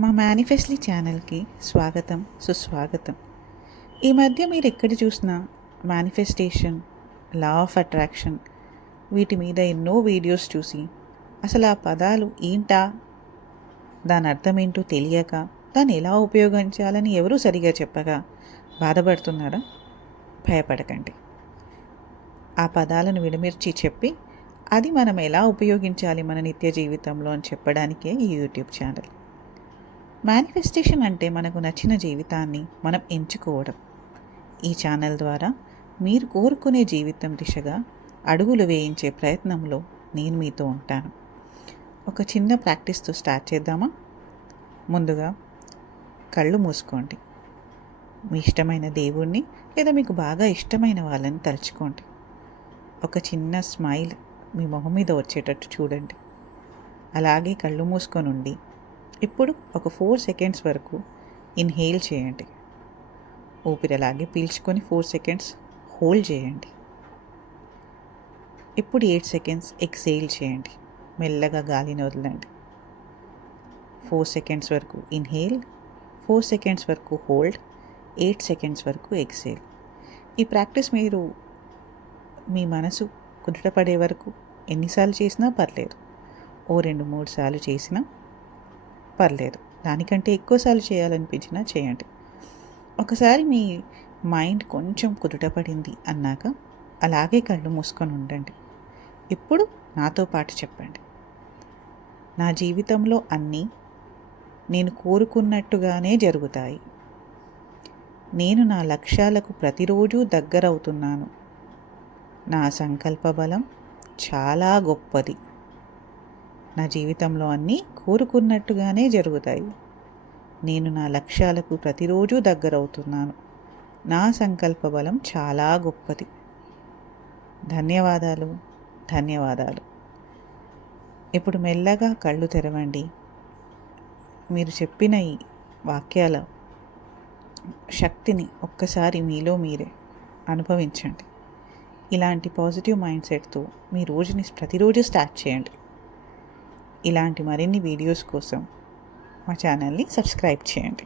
మా మేనిఫెస్ట్లీ ఛానల్కి స్వాగతం సుస్వాగతం. ఈ మధ్య మీరు ఎక్కడ చూసినా మేనిఫెస్టేషన్, లా ఆఫ్ అట్రాక్షన్ వీటి మీద ఎన్నో వీడియోస్ చూసి అసలు ఆ పదాలు ఏంటా, దాని అర్థం ఏంటో తెలియక దాన్ని ఎలా ఉపయోగించాలని ఎవరూ సరిగా చెప్పగా బాధపడుతున్నారా? భయపడకండి. ఆ పదాలను విడమిర్చి చెప్పి అది మనం ఎలా ఉపయోగించాలి మన నిత్య జీవితంలో అని చెప్పడానికే ఈ యూట్యూబ్ ఛానల్. మేనిఫెస్టేషన్ అంటే మనకు నచ్చిన జీవితాన్ని మనం ఎంచుకోవడం. ఈ ఛానల్ ద్వారా మీరు కోరుకునే జీవితం దిశగా అడుగులు వేయించే ప్రయత్నంలో నేను మీతో ఉంటాను. ఒక చిన్న ప్రాక్టీస్తో స్టార్ట్ చేద్దామా? ముందుగా కళ్ళు మూసుకోండి. మీ ఇష్టమైన దేవుణ్ణి లేదా మీకు బాగా ఇష్టమైన వాళ్ళని తలుచుకోండి. ఒక చిన్న స్మైల్ మీ మొహం మీద వచ్చేటట్టు చూడండి. అలాగే కళ్ళు మూసుకొని ఉండి ఇప్పుడు ఒక 4 సెకండ్స్ వరకు ఇన్హేల్ చేయండి. ఊపిరి అలాగే పీల్చుకొని 4 సెకండ్స్ హోల్డ్ చేయండి. ఇప్పుడు 8 సెకండ్స్ ఎక్సేల్ చేయండి. మెల్లగా గాలిని వదలండి. 4 సెకండ్స్ వరకు ఇన్హేల్, 4 సెకండ్స్ వరకు హోల్డ్, 8 సెకండ్స్ వరకు ఎక్సేల్. ఈ ప్రాక్టీస్ మీరు మీ మనసు కుదుటపడే వరకు ఎన్నిసార్లు చేసినా పర్లేదు. 2-3 సార్లు చేసినా పర్లేదు. దానికంటే ఎక్కువసార్లు చేయాలనిపించినా చేయండి. ఒకసారి మీ మైండ్ కొంచెం కుదుటపడింది అన్నాక అలాగే కళ్ళు మూసుకొని ఉండండి. ఇప్పుడు నాతో పాటు చెప్పండి. నా జీవితంలో అన్నీ నేను కోరుకున్నట్టుగానే జరుగుతాయి. నేను నా లక్ష్యాలకు ప్రతిరోజు దగ్గరవుతున్నాను. నా సంకల్ప బలం చాలా గొప్పది. నా జీవితంలో అన్నీ కోరుకున్నట్టుగానే జరుగుతాయి. నేను నా లక్ష్యాలకు ప్రతిరోజు దగ్గరవుతున్నాను. నా సంకల్ప బలం చాలా గొప్పది. ధన్యవాదాలు, ధన్యవాదాలు. ఇప్పుడు మెల్లగా కళ్ళు తెరవండి. మీరు చెప్పిన ఈ వాక్యాల శక్తిని ఒక్కసారి మీలో మీరే అనుభవించండి. ఇలాంటి పాజిటివ్ మైండ్ సెట్తో మీ రోజుని ప్రతిరోజు స్టార్ట్ చేయండి. ఇలాంటి మరిన్ని వీడియోస్ కోసం మా ఛానల్ని సబ్స్క్రైబ్ చేయండి.